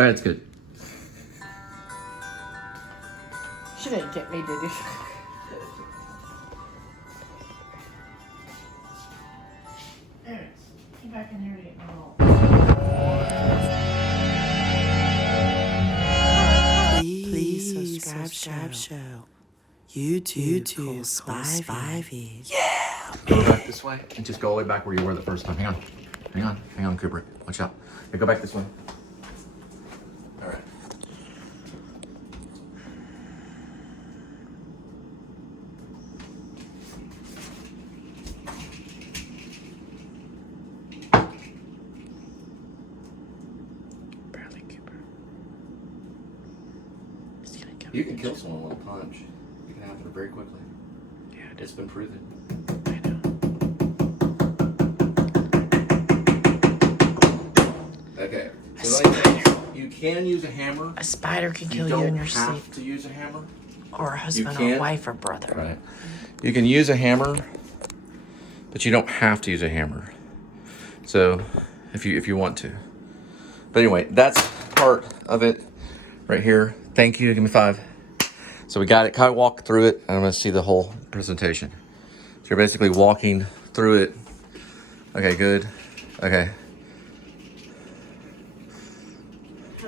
Okay, that's good. She didn't get me, did you? Get back in here to get my roll. Please subscribe show. YouTube Cole Spivey. Yeah! Go back this way and just go all the way back where you were the first time. Hang on, Cooper. Watch out. Yeah, go back this way. All right. Bradley Cooper. Is he gonna come? You can kill someone with a punch. It can happen very quickly. Yeah, It's been proven. I know. Okay. A So like, spider. you can use a hammer. A spider can kill You you in don't your have sleep. to use a hammer. Or a husband or can. a wife or brother. Right. You can use a hammer, but you don't have to use a hammer. So, if you want to. But anyway, that's part of it right here. Thank you. Give me 5. So we got it. Kind of walk through it. I'm going to see the whole presentation. So you're basically walking through it. Okay, good. Okay.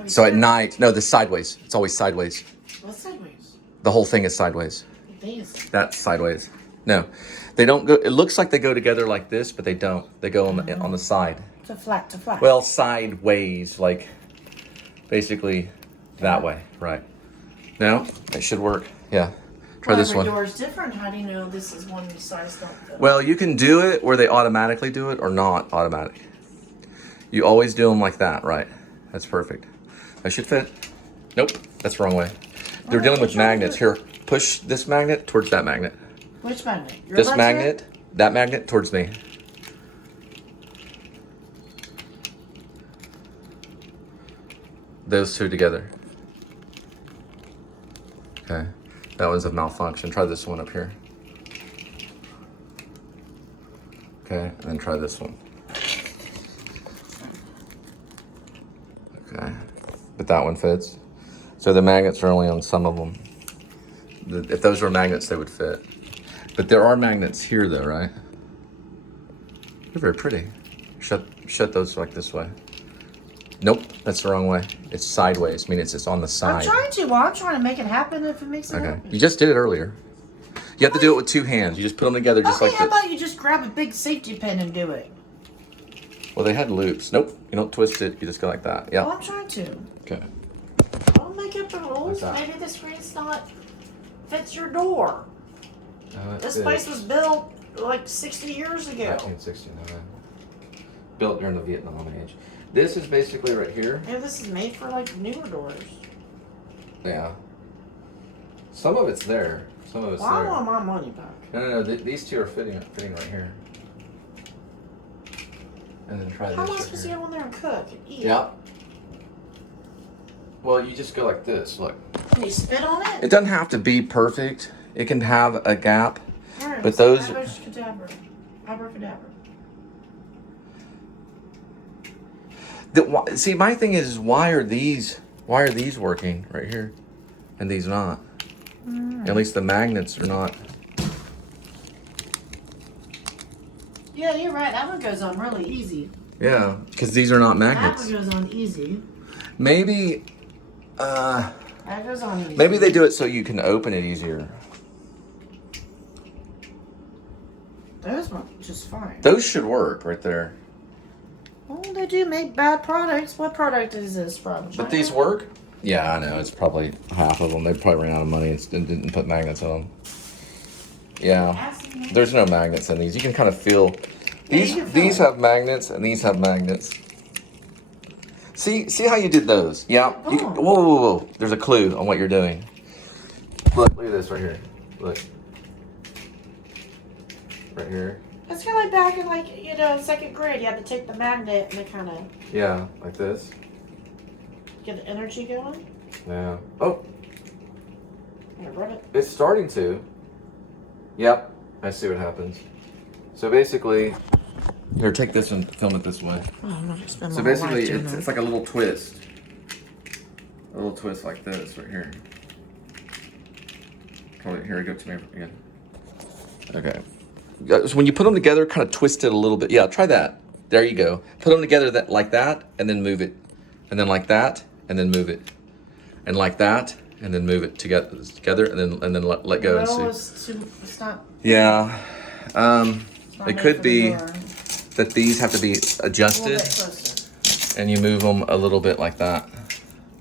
So at night, no, the sideways. It's always sideways. What's sideways? The whole thing is sideways. These. That's sideways. No, they don't go. It looks like they go together like this, but they don't. They go on the side. To flat, to flat. Well, sideways, like basically that way, right? No, it should work. Yeah, try this one. Every door is different. How do you know this is one size don't fit? Well, you can do it where they automatically do it or not automatic. You always do them like that, right? That's perfect. That should fit. Nope, that's the wrong way. They're dealing with magnets. Here, push this magnet towards that magnet. Which magnet? Your This leg's magnet, that magnet towards me. Those two together. Okay, that was a malfunction. Try this one up here. Okay, and then try this one. Okay, but that one fits. So the magnets are only on some of them. If those were magnets, they would fit. But there are magnets here though, right? They're very pretty. Shut those like this way. Nope, that's the wrong way. It's sideways, meaning it's on the I'm side. trying to. Well, I'm trying to make it happen if it makes it Okay, happen. you just did it earlier. You have to do it with 2 hands. You just put them together just Okay, like how this. about you just grab a big safety pin and do it? Well, they had loops. Nope, you don't twist it. You just go like that. Well, Yeah. I'm trying to. Okay. I'll make up the rules. that? Maybe the screen's not fits your door. Oh, This place was built like 60 years ago. 1969. Built during the Vietnam age. This is basically right here. Maybe this is made for like newer doors. Yeah. Some of it's there. Some of it's Well, I there. want my money back. No. These two are fitting right here. And then try this. How am I right supposed to here. go in there and cook and eat? Yeah. Well, you just go like this. Look. Can you spit on it? It doesn't have to be perfect. It can have a gap. Alright, but those- Abracadabra. Abracadabra. See, my thing is, why are these working right here, and these not? At least the magnets are not. Yeah, you're right. That one goes on really easy. Yeah, because these are not That magnets. one goes on easy. Maybe, That goes on easy. maybe they do it so you can open it easier. Those were just fine. Those should work right there. Well, they do make bad products. What product is this from? But these work? Yeah, I know. It's probably half of them. They probably ran out of money and didn't put magnets on them. Yeah. There's no magnets in these. You can kind of feel. These have magnets and these have magnets. See how you did those? Yeah. You can, whoa. There's a clue on what you're doing. Look at this right here. Look. Right here. It's kind of like back in second grade. You had to take the magnet and it kind of Yeah, like this. get the energy going. Yeah. Oh, Yeah, rub it. it's starting to. Yep. I see what happens. So basically, here, take this and film it this way. Oh, I'm not gonna spend So my whole basically, life doing it's that. like a little twist. a little twist like this right here. Here we go to me again. Okay. So when you put them together, kind of twist it a little bit. Yeah, try that. There you go. Put them together like that, and then move it, and then like that, and then move it, and like that, and then move it together, and then let go and see. It's not. Yeah. It could be door. that these have to be A little adjusted, bit closer. and you move them a little bit like that.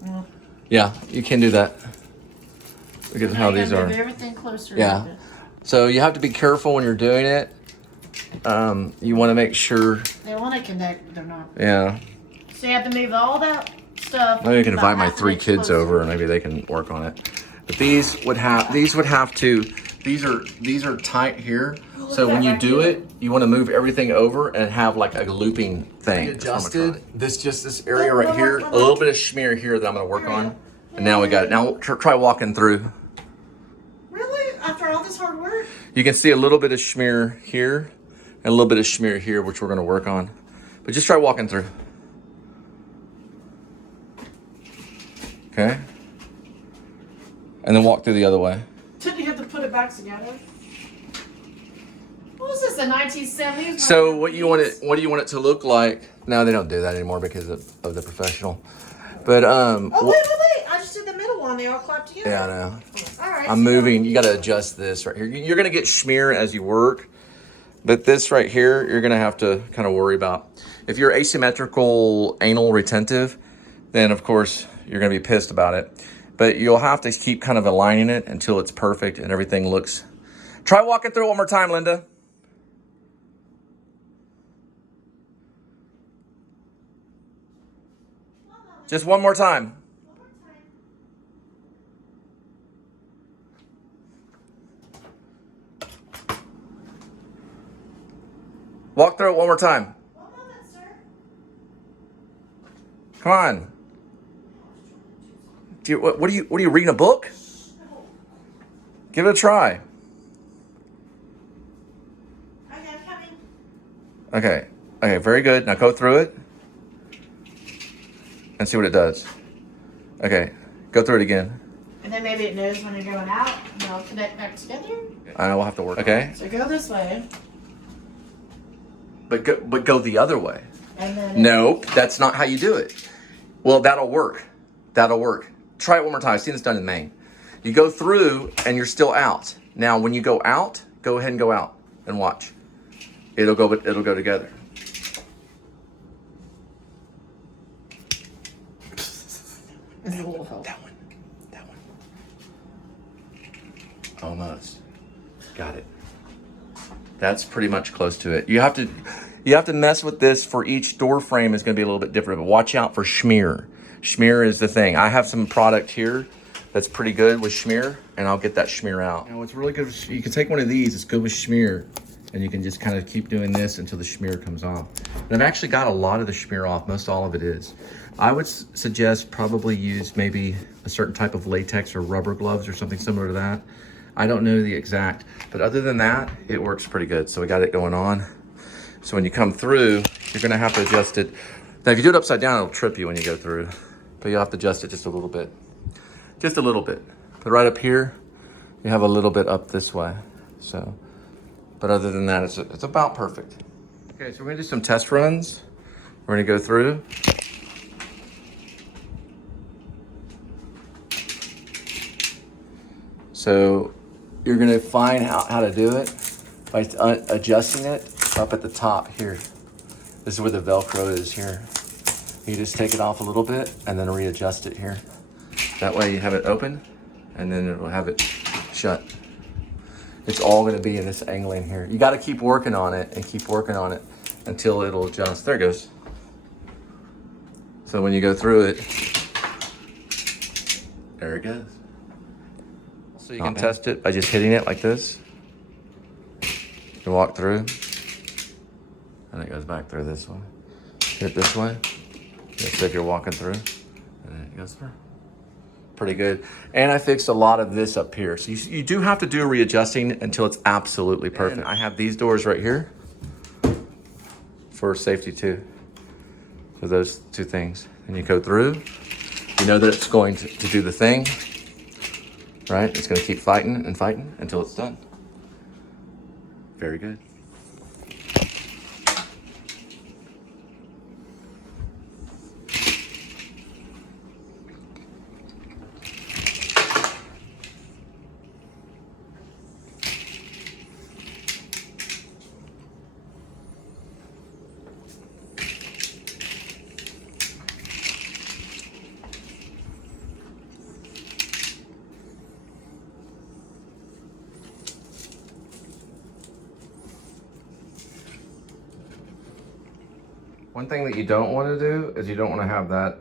Yeah. Yeah, you can do that. Look at how Now you these gotta are. move everything closer. Yeah. So you have to be careful when you're doing it. You want to make sure. They want to connect, but they're not. Yeah. So you have to move all that stuff. Maybe I can about invite my half an 3 inch kids closer. over, and maybe they can work on it. But these would have to. These are tight here. So when you do it, you want to move everything over and have like a looping thing. Adjusted. This area right here. A little bit of schmear here that I'm going to work on. And now we got it. Now try walking through. Really? After all this hard work? You can see a little bit of schmear here and a little bit of schmear here, which we're going to work on. But just try walking through. Okay. And then walk through the other way. Didn't you have to put it back together? What was this, the 1970s? So what do you want it to look like? No, they don't do that anymore because of the professional. But Oh, wait. I just did the middle one. They all clapped together. yeah, I know. All right. I'm moving. You got to adjust this right here. You're going to get schmear as you work. But this right here, you're going to have to kind of worry about. If you're asymmetrical anal retentive, then of course you're going to be pissed about it. But you'll have to keep kind of aligning it until it's perfect and everything looks. Try walking through it one more time, Linda. Just one more time. Walk through it one more time. One moment, sir. Come on. What are you reading a book? Give it a try. Okay, I'm coming. Okay. Okay, very good. Now go through it and see what it does. Okay, go through it again. And then maybe it knows when you're going out, and they'll connect back together. I will have to work. Okay, So go this way, but go the other way. and then Nope, that's not how you do it. Well, that'll work. That'll work. Try it one more time. I've seen this done in Maine. You go through and you're still out. Now, when you go out, go ahead and go out and watch. It'll go together. It's a little help. That one. Almost. Got it. That's pretty much close to it. You have to mess with this for each door frame is going to be a little bit different, but watch out for schmear. Schmear is the thing. I have some product here that's pretty good with schmear, and I'll get that schmear out. Now, what's really good, you can take one of these, it's good with schmear, and you can just kind of keep doing this until the schmear comes off. And I've actually got a lot of the schmear off, most all of it is. I would suggest probably use maybe a certain type of latex or rubber gloves or something similar to that. I don't know the exact, but other than that, it works pretty good. So we got it going on. So when you come through, you're gonna have to adjust it. Now, if you do it upside down, it'll trip you when you go through, but you'll have to adjust it just a little bit. Just a little bit. But right up here, you have a little bit up this way. So, but other than that, it's about perfect. Okay, so we're gonna do some test runs. We're gonna go through. So you're gonna find how to do it by adjusting it up at the top here. This is where the Velcro is here. You just take it off a little bit and then readjust it here. That way you have it open and then it will have it shut. It's all gonna be in this angling here. You gotta keep working on it and keep working on it until it'll adjust. There it goes. So when you go through it, there it goes. So you can test it by just hitting it like this. You walk through, and it goes back through this way. Hit it this way, just if you're walking through, and then it goes through. Pretty good. And I fixed a lot of this up here. So you do have to do readjusting until it's absolutely perfect. And I have these doors right here for safety too. So those two things. And you go through, You know that it's going to do the thing, right? It's going to keep fighting and fighting until it's done. Very good. One thing that you don't want to do is you don't want to have that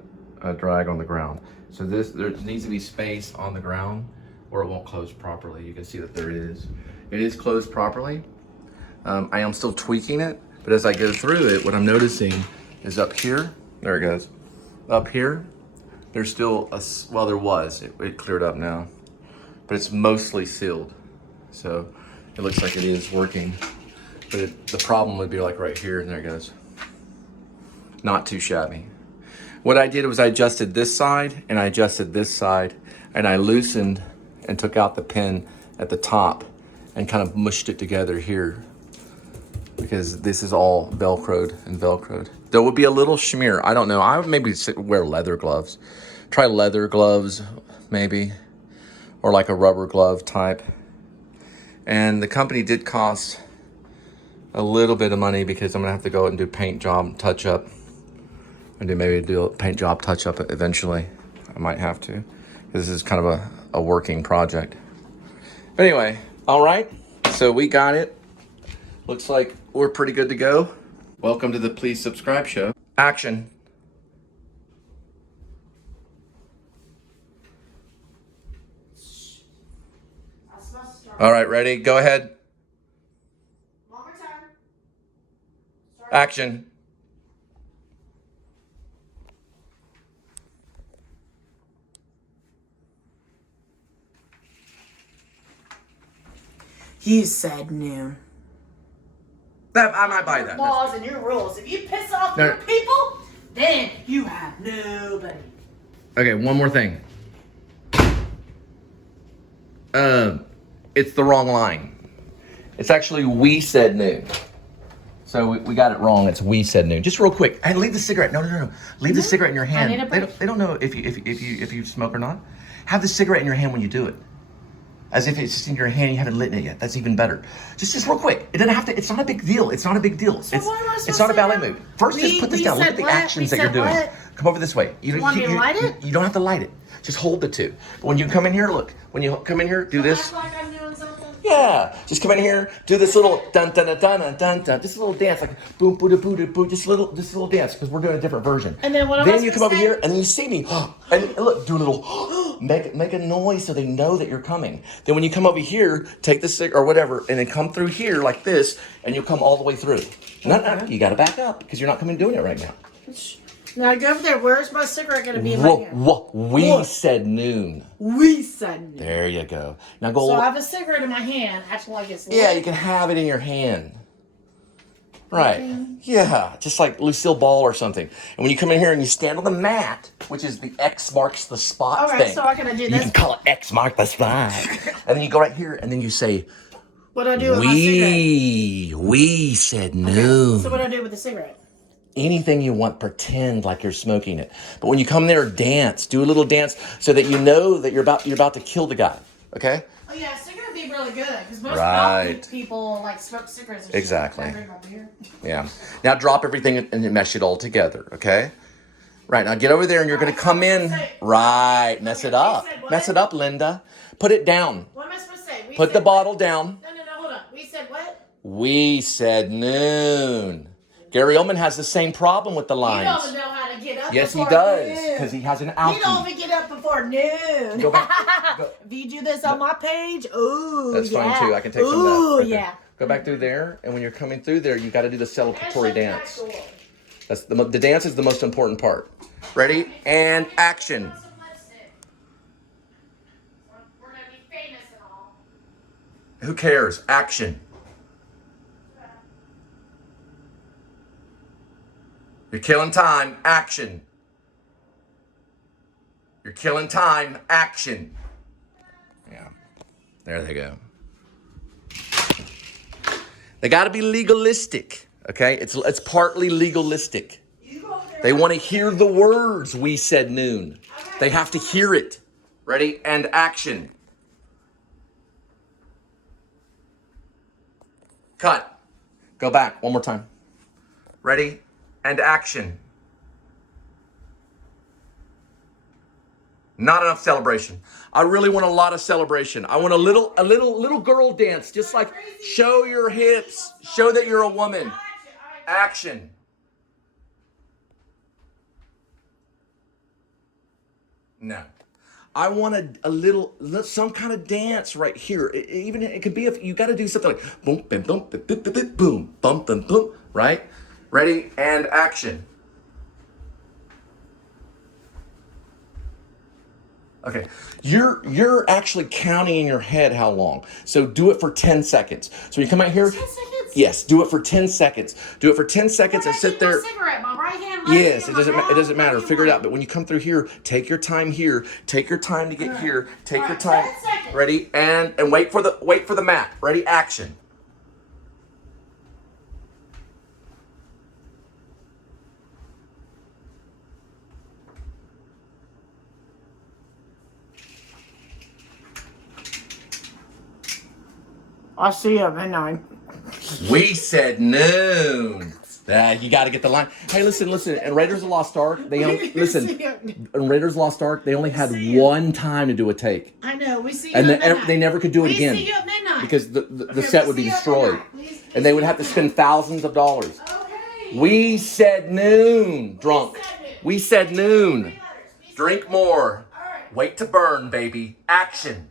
drag on the ground. So there needs to be space on the ground or it won't close properly. You can see that there is. It is closed properly. I am still tweaking it, but as I go through it, what I'm noticing is up here, there it goes. Up here, there's still well, there was, it cleared up now, but it's mostly sealed. So it looks like it is working, but the problem would be like right here, and there it goes. Not too shabby. What I did was I adjusted this side and I adjusted this side and I loosened and took out the pin at the top and kind of mushed it together here because this is all Velcroed and Velcroed. There would be a little schmear. I don't know. I would maybe wear leather gloves. Try leather gloves maybe, or like a rubber glove type. And the company did cost a little bit of money because I'm gonna have to go and do paint job touch up. And maybe do a paint job touch up eventually. I might have to. This is kind of a working project. But anyway, all right. So we got it. Looks like we're pretty good to go. Welcome to the Please Subscribe show. Action. All right, ready? Go ahead. One more time. Action. You said noon. I might buy that. Laws and your rules. If you piss off No. your people, then you have nobody. Okay, one more thing. It's the wrong line. It's actually we said noon. So we got it wrong. It's we said noon. Just real quick. Hey, leave the cigarette. No. Leave the cigarette in your hand. need a break. They don't know if you smoke or not. Have the cigarette in your hand when you do it. As if it's just in your hand and you haven't lit it yet. That's even better. Just real quick. It doesn't have to. It's not a big deal. It's not a big deal. So what am I supposed it's not a to ballet do? move. First, just put this down. Look at the actions that you're doing. What? Come over this way. You want me to light it? You don't have to light it. Just hold the two. But when you come in here, look. When you come in here, do this. Act like I'm doing something. Yeah, just come in here, do this little dun dun dun dun dun dun, just a little dance, like boom boom boom boom boom, just a little dance, because we're doing a different version. And then what am I Then you come over supposed to here and you see me, and look, do a little, make a noise so they know that you're coming. Then when you come over here, take the cig or whatever, and then come through here like this, and you'll come all the way through. No, you got to back up because you're not coming doing it right now. Now go over there. Where's my cigarette going to be in my hand? We said noon. We said noon. There you go. Now go. So I have a cigarette in my hand, acting like it's lit. Yeah, you can have it in your hand. Right. Yeah, just like Lucille Ball or something. And when you come in here and you stand on the mat, which is the X marks the spot All right, thing. so I can do You this. can call it X mark the spot. And then you go right here and then you say, What do I do with my cigarette? we said noon. So what do I do with the cigarette? Anything you want, pretend like you're smoking it. But when you come there, dance. Do a little dance so that you know that you're about to kill the guy. Okay? Oh yeah, cigarette would be really good because most Right. healthy people like smoke cigarettes. And Exactly. Shit. Can I drink my beer? Yeah. Now drop everything and mesh it all together, okay? Right, now get over there and you're going to come in. Right, mess it up. Mess it up, Linda. Put it down. What am I supposed to say? We Put said the bottle down. No, hold on. We said what? We said noon. Gary Oldman has the same problem with the You lines. don't know how to get up Yes, he before does, noon. because he has an You alky. don't even get up before noon. Go back. Go. If you do this on my page, ooh, That's yeah. fine too. I can take some of that. Ooh, right there. yeah. Go back through there, and when you're coming through there, you got to do the celebratory dance. Cool. That's the dance is the most important part. Ready? And action. We're gonna be famous and all. Who cares? Action. You're killing time. Action. You're killing time. Action. Yeah. There they go. They got to be legalistic, okay? It's partly legalistic. They want to hear the words, we said noon. They have to hear it. Ready? And action. Cut. Go back one more time. Ready? And action. Not enough celebration. I really want a lot of celebration. I want a little girl dance. Just like show your hips. Show that you're a woman. Action. No. I want a little, some kind of dance right here. Even it could be if you got to do something like boom, boom, boom, boom, boom, boom, boom, boom, boom, boom, right? Ready and action. Okay, you're actually counting in your head how long. So do it for 10 seconds. So when you come out here. 10 seconds? Yes, do it for 10 seconds. Do it for 10 seconds and sit there. Cigarette, my right hand, Yes, it doesn't matter. Figure it out. But when you come through here, take your time here. Take your time to get here. Take your time. 10 seconds. Ready? And wait for the mat. Ready? Action. I'll see you at midnight. We said noon. You got to get the line. Hey, listen. And Raiders of the Lost Ark, they only In Raiders of the Lost Ark, they only had one time to do a take, I know. We see you and at midnight. they never could do it again We see you at midnight. because the set would be destroyed, and they would have to spend thousands of dollars. Okay. We said noon, drunk. We said noon. Drink more. Wait to burn, baby. Action.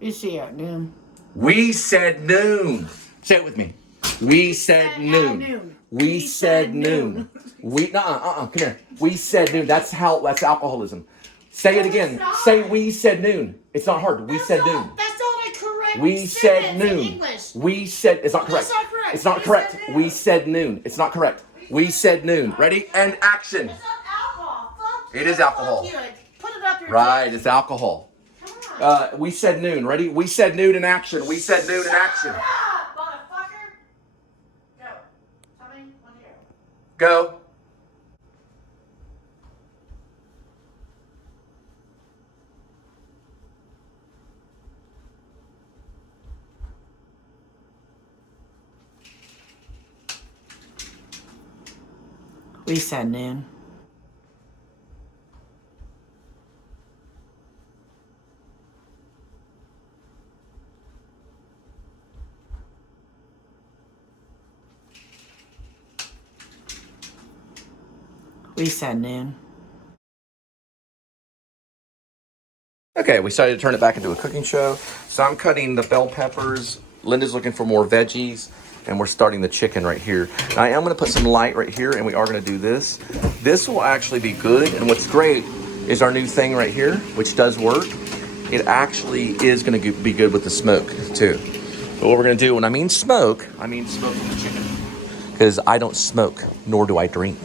You see you at noon. We said noon. Say it with me. We said noon. We said noon. Come here. We said noon. That's alcoholism. Say it again. Say we said noon. It's not hard. We said noon. That's not a correct We said sentence in noon. English. We said, it's not correct. That's not correct. It's not We correct. said noon. We said noon. It's not correct. We said noon. Ready? And action. It's not alcohol. Fuck It you. is alcohol. Fuck you. Put it up your Right, dick. it's alcohol. Come on. We said noon. Ready? We said noon in action. We said noon in action. Shut up, motherfucker. Go. Tell me when to go. Go. We said noon. We said noon. Okay, we decided to turn it back into a cooking show. So I'm cutting the bell peppers. Linda's looking for more veggies. And we're starting the chicken right here. Now, I am going to put some light right here, and we are going to do this. This will actually be good. And what's great is our new thing right here, which does work. It actually is going to be good with the smoke, too. But what we're going to do, when I mean smoking the chicken. Because I don't smoke, nor do I drink.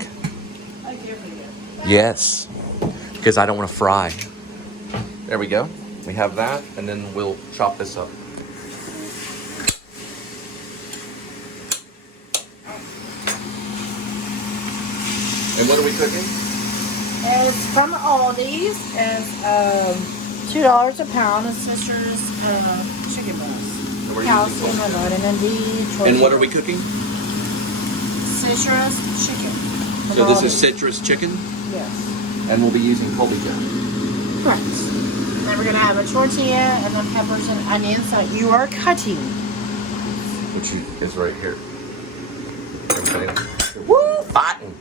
Yes, because I don't want to fry. There we go. We have that, and then we'll chop this up. And what are we cooking? It's from Aldi's. It's $2 a pound of Sister's chicken breast. Calcium and vitamin D. And what are we cooking? Citrus chicken. So this is citrus chicken, Yes. and we'll be using Colby Jack. Correct. Then we're gonna have a tortilla and then peppers and onions that you are cutting. Which is right here. Woo! Fighting.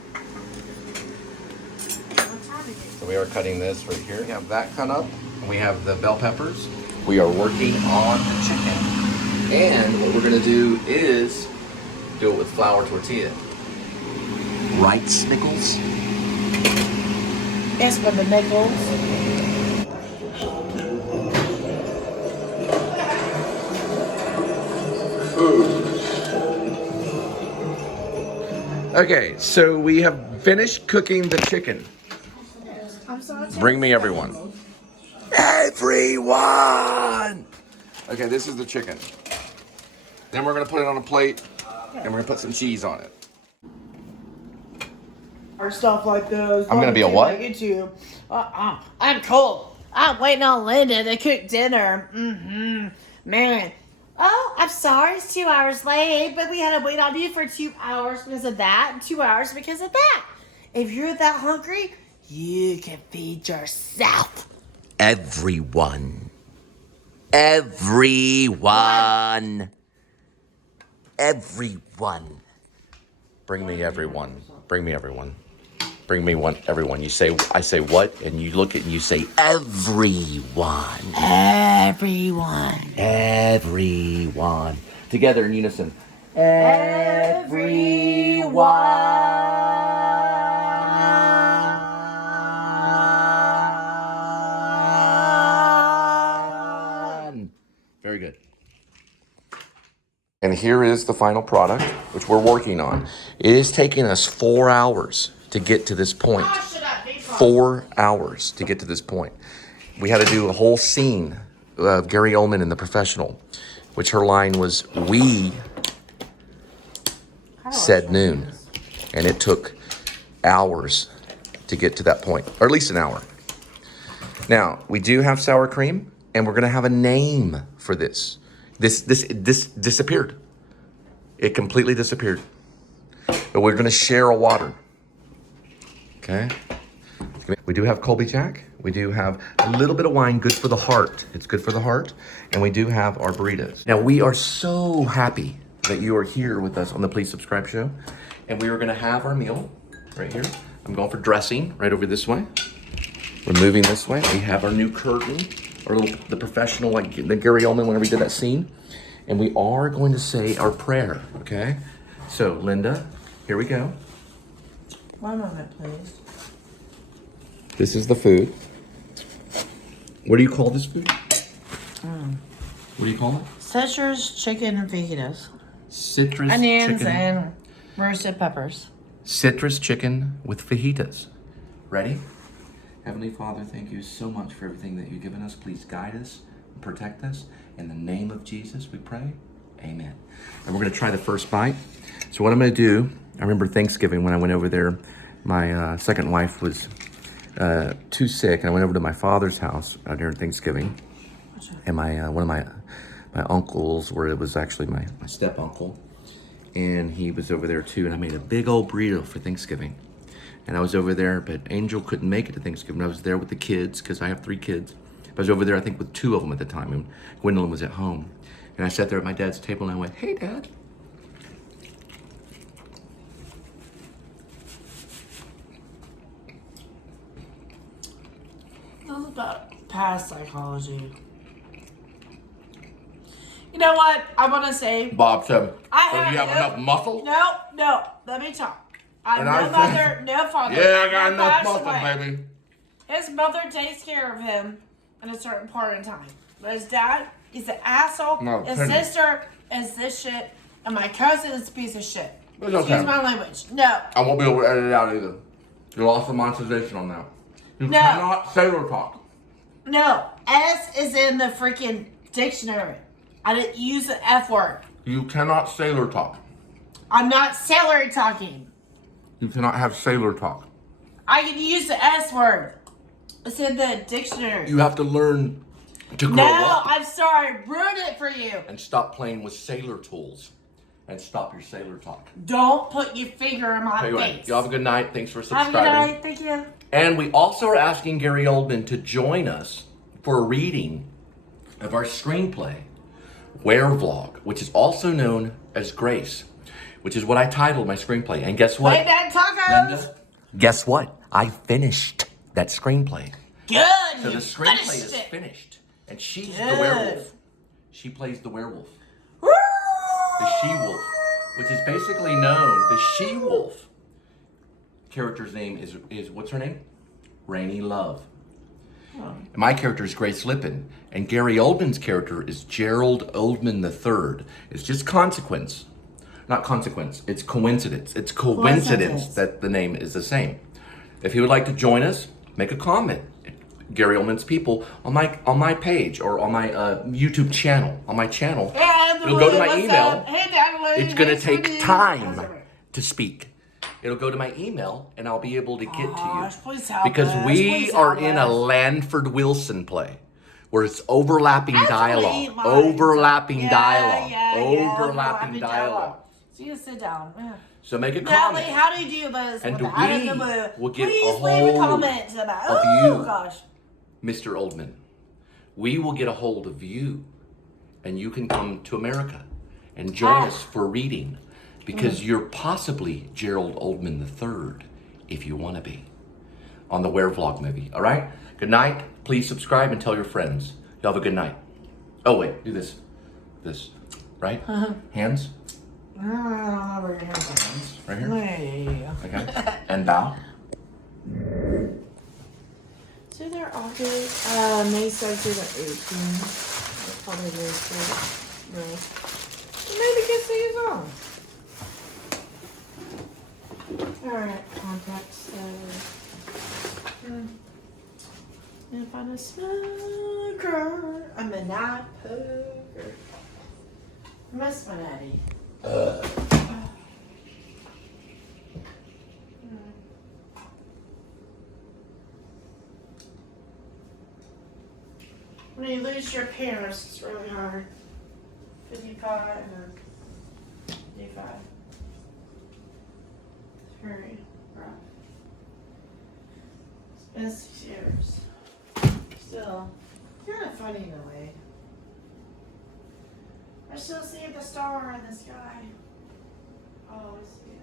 So we are cutting this right here. We have that cut up, and we have the bell peppers. We are working on the chicken. And what we're gonna do is do it with flour tortilla. Right, Snickles? It's for the nickels. Okay, so we have finished cooking the chicken. Bring me everyone. Everyone! Okay, this is the chicken. Then we're gonna put it on a plate, and we're gonna put some cheese on it. Or stuff like those. I'm gonna be a what? Like YouTube. I'm Cole. I'm waiting on Linda to cook dinner. Man. Oh, I'm sorry. It's 2 hours late, but we had to wait on you for 2 hours because of that, and 2 hours because of that. If you're that hungry, you can feed yourself. Everyone. Everyone. Everyone. Bring me everyone. Bring me everyone. Bring me one, everyone. You say, I say what? And you look at and you say, Everyone. Everyone. Everyone. together in unison. Everyone. Very good. And here is the final product, which we're working on. It is taking us 4 hours to get to this point. 4 hours to get to this point. We had to do a whole scene of Gary Oldman in The Professional, which her line was, "We said noon." And it took hours to get to that point, or at least an hour. Now, we do have sour cream, and we're gonna have a name for this. This disappeared. It completely disappeared. But we're gonna share a water. Okay? We do have Colby Jack. We do have a little bit of wine, good for the heart. It's good for the heart. And we do have our burritos. Now, we are so happy that you are here with us on the Please Subscribe show. And we are gonna have our meal right here. I'm going for dressing right over this way. We're moving this way. We have our new curtain, the professional, like the Gary Oldman whenever we did that scene. And we are going to say our prayer, okay? So, Linda, here we go. One moment, please. This is the food. What do you call this food? What do you call it? Citrus chicken and fajitas. Citrus Onions chicken. and roasted peppers. Citrus chicken with fajitas. Ready? Heavenly Father, thank you so much for everything that you've given us. Please guide us and protect us. In the name of Jesus, we pray. Amen. And we're going to try the first bite. So what I'm going to do, I remember Thanksgiving when I went over there, my second wife was too sick, and I went over to my father's house during Thanksgiving. And one of my uncles, where it was actually my step uncle, and he was over there too, and I made a big old burrito for Thanksgiving. And I was over there, but Angel couldn't make it to Thanksgiving. I was there with the kids, because I have 3 kids. I was over there, I think, with 2 of them at the time, and Gwendolyn was at home. And I sat there at my dad's table, and I went, "Hey, Dad." This is about past psychology. You know what? I want to say. Bob said, I "Do you have enough muscle?" No. Let me talk. I And no I mother, said, no father. "Yeah, I got no enough passed muscle, away. baby." His mother takes care of him in a certain part in time. But his dad, he's an asshole. No, his Penny. sister is this shit. And my cousin is a piece of shit. It's okay. Excuse my language. No. I won't be able to edit it out either. You lost the monetization on that. You No. cannot sailor talk. No. S is in the freaking dictionary. I didn't use the F word. You cannot sailor talk. I'm not celery talking. You cannot have sailor talk. I can use the S word. It's in the dictionary. You have to learn to grow No, up I'm sorry. Ruined it for you. and stop playing with sailor tools and stop your sailor talk. Don't put your finger in my Anyway, face. you have a good night. Thanks for Have a subscribing. good night. Thank you. And we also are asking Gary Oldman to join us for a reading of our screenplay, Werevlog, which is also known as Grace, which is what I titled my screenplay. And guess what? Wait, that tacos. Linda? Guess what? I finished that screenplay. Good. So you the screenplay finished is it. finished. And she's Good. the werewolf. She plays the werewolf. Woo! The she-wolf, which is basically known, the she-wolf character's name is what's her name? Rainy Love. And my character is Grace Lippin, and Gary Oldman's character is Gerald Oldman III. It's just consequence not consequence. It's coincidence. It's coincidence that the name is the same. If he would like to join us, make a comment. Gary Oldman's People on my page or on my YouTube channel. On my channel, it'll go to my email. Hey, Natalie. It's gonna take sweetie. time to speak. It'll go to my email, and I'll be able to get to you Please help because us. we Please are help in a us. Lanford Wilson play where it's overlapping Actually, dialogue, mine. overlapping dialogue, Yeah, overlapping dialogue. So you sit down. Yeah. So make a Natalie, comment. how do you do this? And with we out of the blue? will get Please a leave a hold comment about. of Oh you. gosh. Mr. Oldman, we will get a hold of you, and you can come to America and join us for reading, because you're possibly Gerald Oldman III, if you want to be, on the Werevlog movie. All right? Good night. Please subscribe and tell your friends. Y'all have a good night. Oh, wait. Do this. This. Right? Hands? Right Right here? here. Okay. And bow. So they're all good. May started at 18. That's probably very sweet. Really. Maybe get these on. Alright, contacts. If I'm a smoker, I'm a night poker. I miss my daddy. When you lose your parents, it's really hard. 55 or 55. It's very rough. It's been 6 years. Still, kind of funny in a way. I still see the star in the sky. I always see it.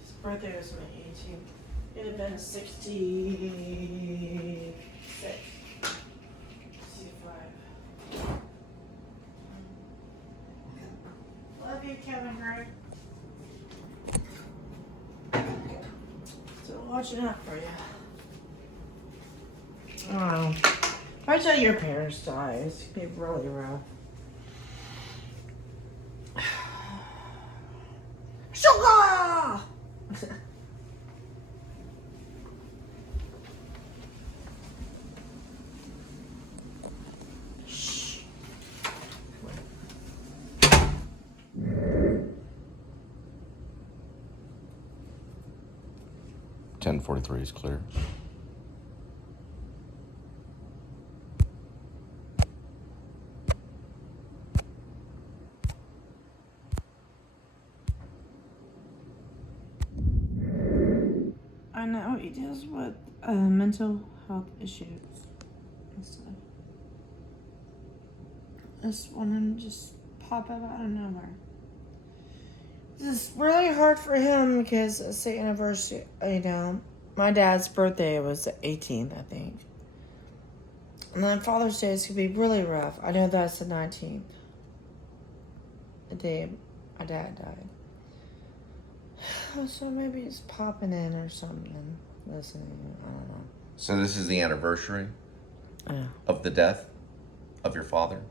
His birthday was my 18th. It had been 66. 65. Love you, Kevin Gray. So watching out for you. Oh, if I tell your parents die, it's gonna be really rough. Sugar! Shh. 10:43 is clear. I know he deals with mental health issues and stuff. This one just pop up out of nowhere. This is really hard for him because it's the anniversary. You know, my dad's birthday was the 18th, I think. And then Father's Day is gonna be really rough. I know that's the 19th, the day my dad died. So maybe it's popping in or something, listening. I don't know. So this is the anniversary Yeah. of the death of your father?